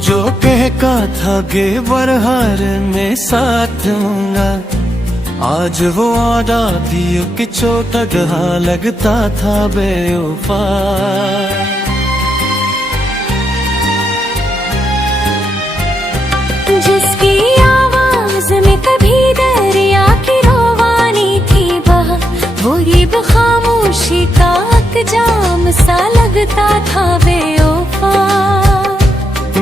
जो कहका था कि बरहार में साथ दूंगा, आज वो आदा दियो कि छोटा गहा लगता था बेवफा। जिसकी आवाज में कभी दरिया की रोवानी थी बहा, वो ये खामोशी का जाम सा लगता था बेवफा।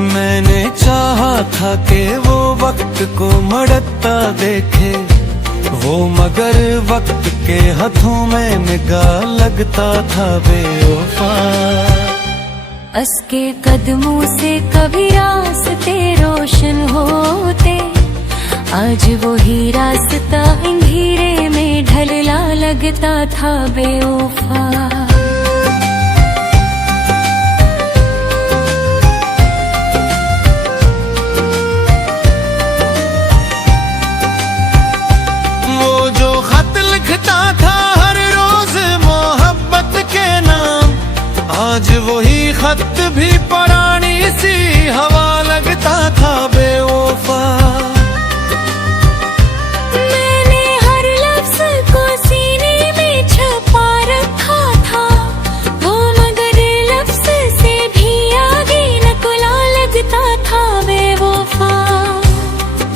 मैंने चाहा था कि वो वक्त को मड़ता देखे, वो मगर वक्त के हाथों में निगाह लगता था बेवफा। उसके कदमों से कभी रास्ते रोशन होते, आज वो ही रास्ता अंधेरे में ढलना लगता था बेवफा। आज वही खत भी पुरानी सी हवा लगता था बेवफा। मैंने हर लफ्ज को सीने में छुपा रखा था, वो मगर लफ्ज से भी आगे नकुला लगता था बेवफा।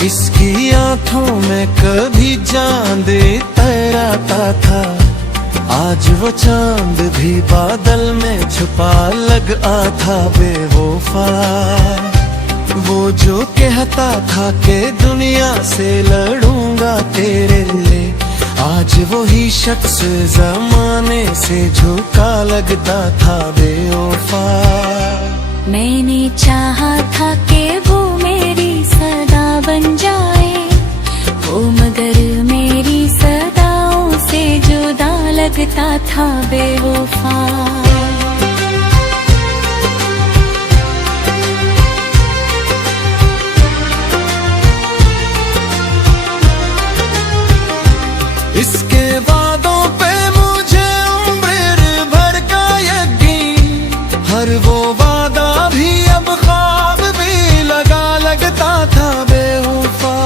इसकी आंखों में कभी चांद तैराता था, आज वो चांद भी बादल में छुपा लग था बेवफा। वो जो कहता था कि दुनिया से लड़ूंगा तेरे लिए, आज वही शख्स जमाने से झुका लगता था बेवफा। मैंने चाहा था कि वो मेरी सदा बन जाए, वो मगर मेरी सदाओं से जुदा लगता था बेवफा। इसके वादों पे मुझे उम्र भर का यकीन, हर वो वादा भी अब ख्वाब भी लगा लगता था बेवफा।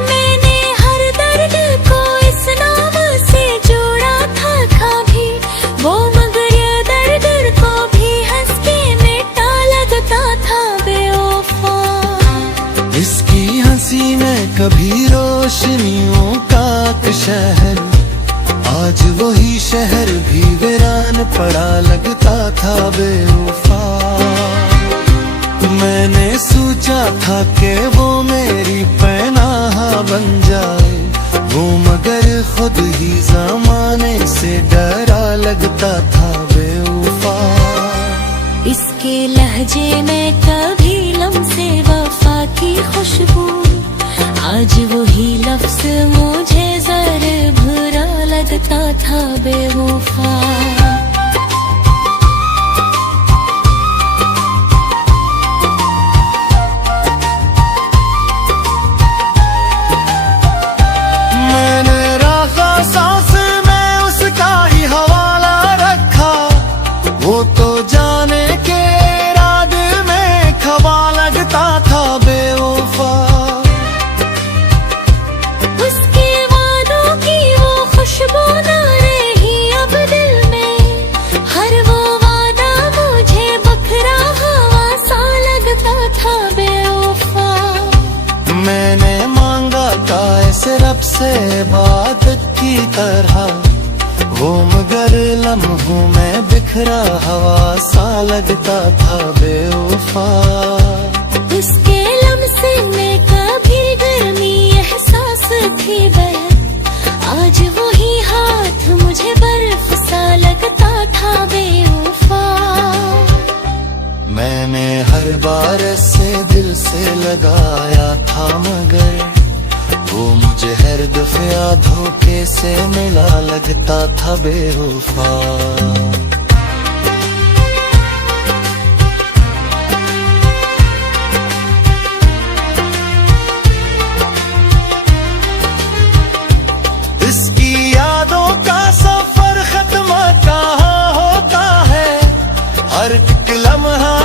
मैंने हर दर्द को इस नाम से जोड़ा था कभी, वो मगर ये दर्द को भी हंस के मिटा लगता था बेवफा। इसकी हंसी में कभी रोशनियों का शहर, आज वही शहर भी वीरान पड़ा लगता था बेवफा। मैंने सोचा था कि वो मेरी पनाह बन जाए, वो मगर खुद ही जमाने से डरा लगता था बेवफा। इसके लहजे में कभी लम्से वफा की खुशबू, आज वही लफ्ज मुझे जरा बुरा लगता था बेवफा। मैंने राखा सांस में उसका ही हवाला रखा, वो तो जाने के रात में खबा लगता था बेवफा। उसके वादों की वो खुशबू ना रही अब दिल में, हर वो वादा मुझे बखरा हवा सा लगता था बेवफा। मैंने मांगा था ऐसे रब से बात की तरह, वो मगर लम्हों में बिखरा हवा सा लगता था बेवफा। उसके लम्से में कभी गर्मी एहसास थी आज वही हाथ मुझे बर्फ सा लगता था बेवफा। मैंने हर बार से दिल से लगाया था मगर वो मुझे हर दफा धोखे से मिला लगता था बेवफा। इसकी यादों का सफर खत्म कहाँ होता है, हर एक लम्हा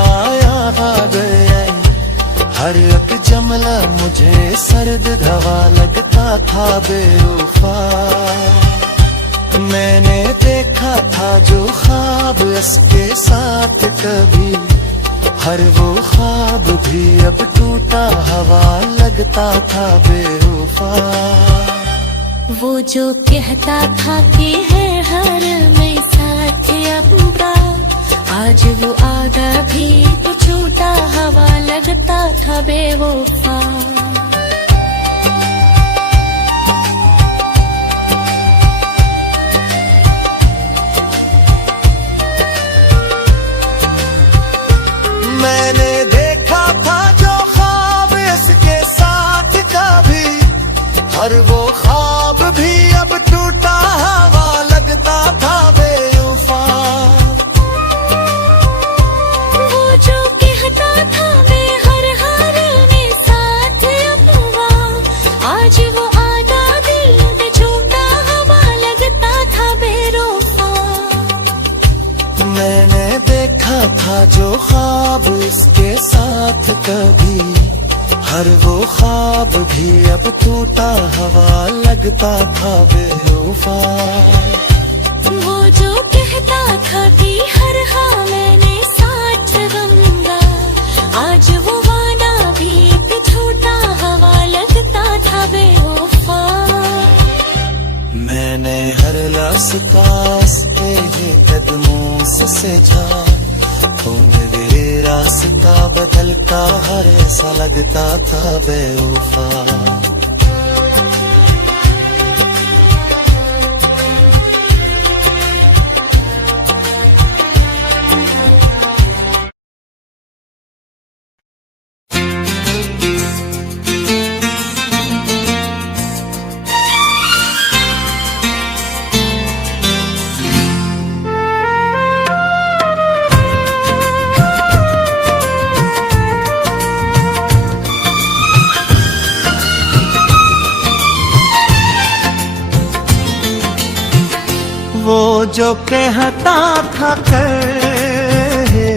लाया गए। हर एक जमला मुझे सर्द हवा लगता था बेवफा। मैंने देखा था जो ख्वाब इसके साथ कभी, हर वो ख्वाब भी अब टूटा हवा लगता था बेवफा। वो जो कहता था कि है हर में साथ अपना, आज वो आगा भी तो छूटा हवा लगता था बेवफा। मैंने देखा था जो ख्वाब इसके साथ कभी, हर वो ख्वाब भी अब टूटा हवा लगता था बेवफा। वो जो कहता था मैं हर में साथ अपना, आज वो आधा दिल में छूटा हवा लगता था बेवफा। मैंने देखा था जो ख्वाब इसके साथ कभी, हर वो ख्वाब भी अब टूटा हवा लगता था बेवफा। वो जो कहता था कि हर मैंने साथ रहूंगा, आज वो वादा भी एक झूठा हवा लगता था बेवफा। मैंने हर रास्ता उसके कदमों से सजा, मेरे रास्ता बदलता हर ऐसा लगता था बेवफा। वो जो कहता था कहे,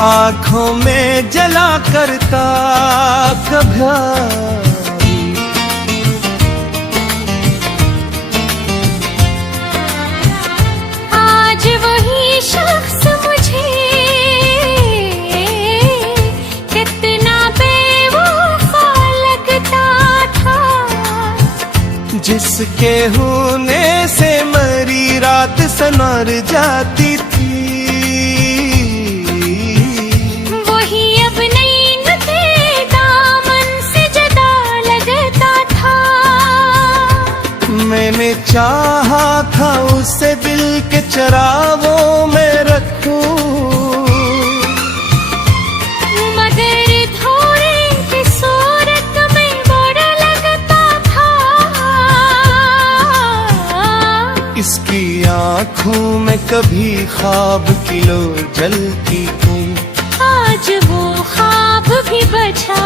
आँखों में जला करता कभी। आज वही शख्स मुझे कितना बेवफा लगता था, जिसके होने से मरी रात सनर जाती थी। वही अब नहीं थे दामन से जदा लगता था। मैंने चाहा था उसे दिल के चरागों में रखूं, मगर थोड़े की सूरत में बड़ा लगता था। इसकी आँखों में कभी ख्वाब की लो जलती थी। आज वो ख्वाब भी बचा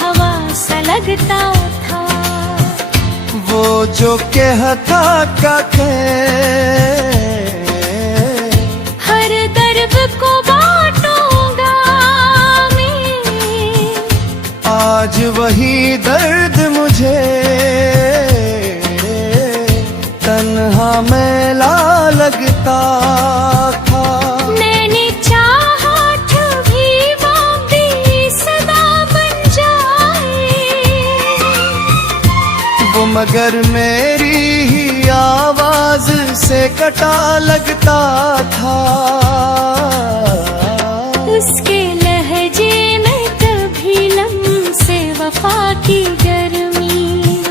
हवा सा लगता था। वो जो कहता का हर दर्द को बांटूंगा मैं, आज वही दर्द मुझे तन्हा मैला लगता था। मैंने चाहा था भी वो भी सदा बन जाए, वो मगर मेरी ही आवाज से कटा लगता था। उसके लहजे में कभी लम्से वफा की गर्मी,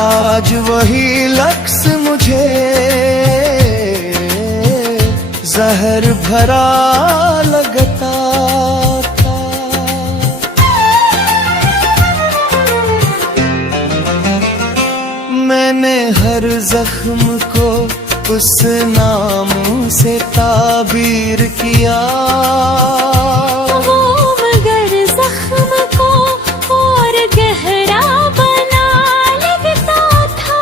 आज वही लफ्ज़ मुझे जहर भरा लगता था। मैंने हर जख्म को उस नाम से ताबीर किया, वो मगर जख्म को और गहरा बना लगता था।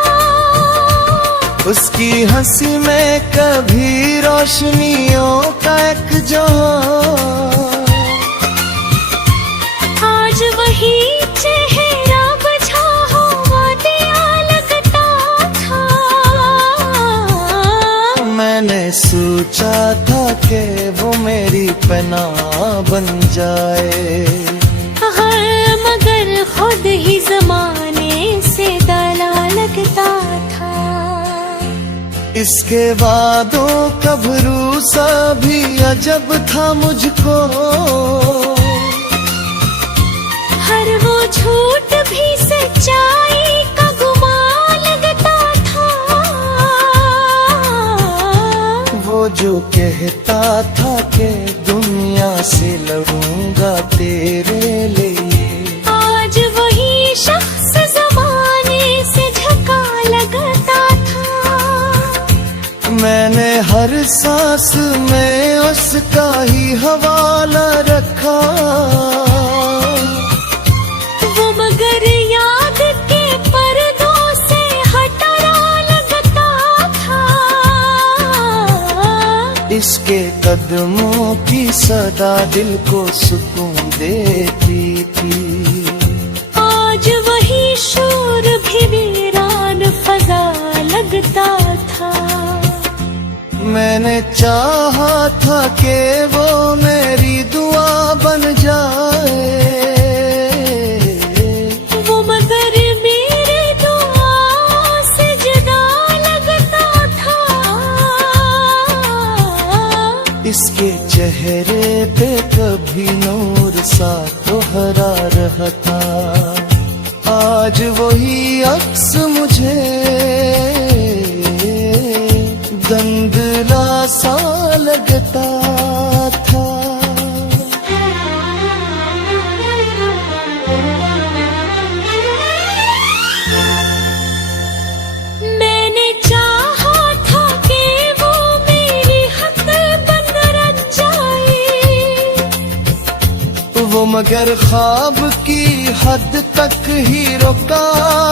उसकी हंसी में कभी रोशनियों का एक जहां, आज वही चेहरा बझा हुआ दिया लगता था। मैंने सोचा था कि वो मेरी पनाह बन जाए, मगर खुद ही जमाने से डरा लगता था। इसके वादों का भरोसा भी अजब था मुझको, हर वो झूठ भी सच्चाई का गुमान लगता था। वो जो कहता था कि दुनिया से लड़ूंगा तेरे लिए, आज वही शख्स जमाने से झुका लगता था। मैंने हर सांस में उसका ही हवाला रखा, वो मगर याद के पर्दों से हटा लगता था। इसके कदमों की सदा दिल को सुकून देती थी। आज वही शोर भी वीरान फजा लगता था। मैंने चाहा था कि वो मेरी दुआ बन जाए, वो मगर मेरे दुआ से जुदा लगता था। इसके चेहरे पे कभी नूर सा तो हरा रहता, आज वही अक्स मुझे गंदला सा लगता था। मैंने चाहा था कि वो मेरी हक बन जाए, वो मगर ख्वाब की हद तक ही रुका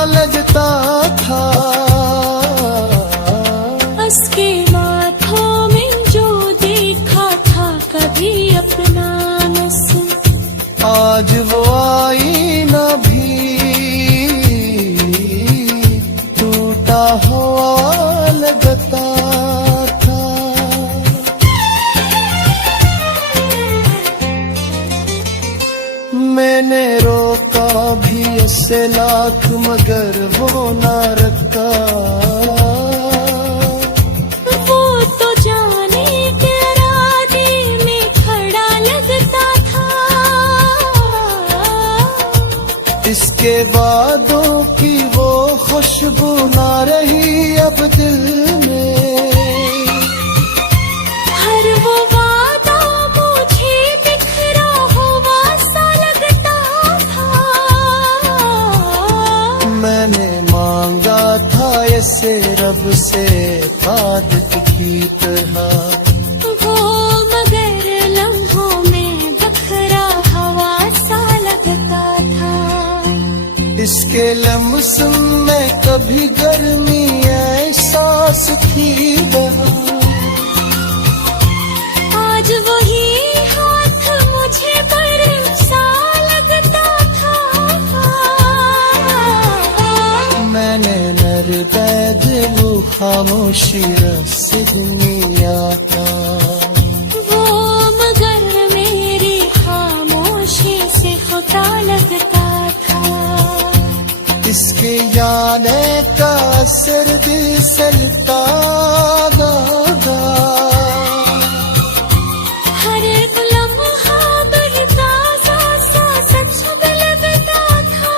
लगता था। उसके माथों में जो देखा था कभी अपना नस्ल, आज वो आईना भी टूटा हुआ लगता था। मैंने रोका भी उससे लाख मगर वो ना रखा, वो तो जाने के इरादे में खड़ा लगता था। इसके वादों की वो खुशबू ना रही अब दिल में, हर वो वादा मुझे बिखरा हुआ सा लगता था। मैंने मांगा था इसे रब से आदत की तरह, वो मगर लम्हों में बखरा हवा सा लगता था। इसके लम्स में कभी गर्मी एहसास थी वहाँ, आज वही हाथ मुझे बरसा लगता था। मैंने नर बैद वो खामोशी रस दुनिया का, वो मगर मेरी खामोशी से खुदा लगता था। इसके यादें का असर दिल सलता गागा, हर एक लम्हा बरताज़ा सा सच लगता था।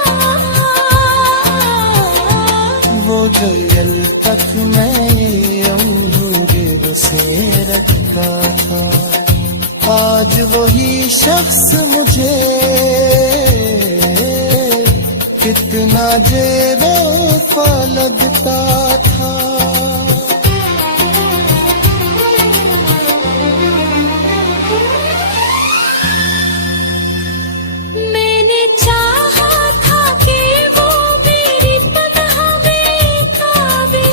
वो जो यल तक मैं अंगूर से रखता था, आज वही शख्स मुझे कितना बेवफा लगता था। मैंने चाहा था कि वो मेरी पनाह में काबे,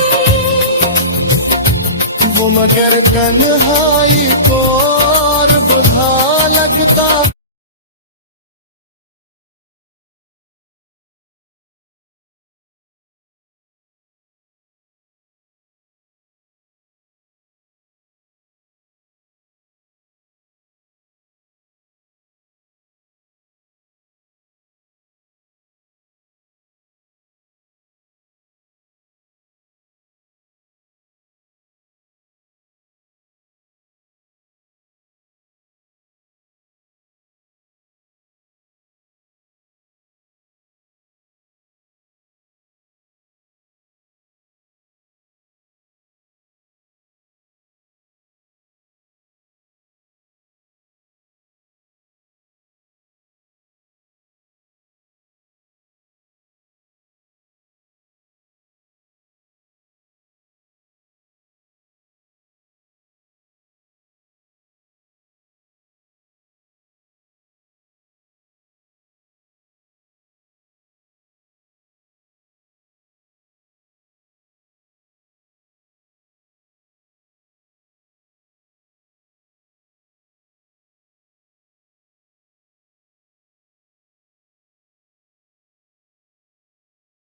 मगर तन्हाई को और बुझा लगता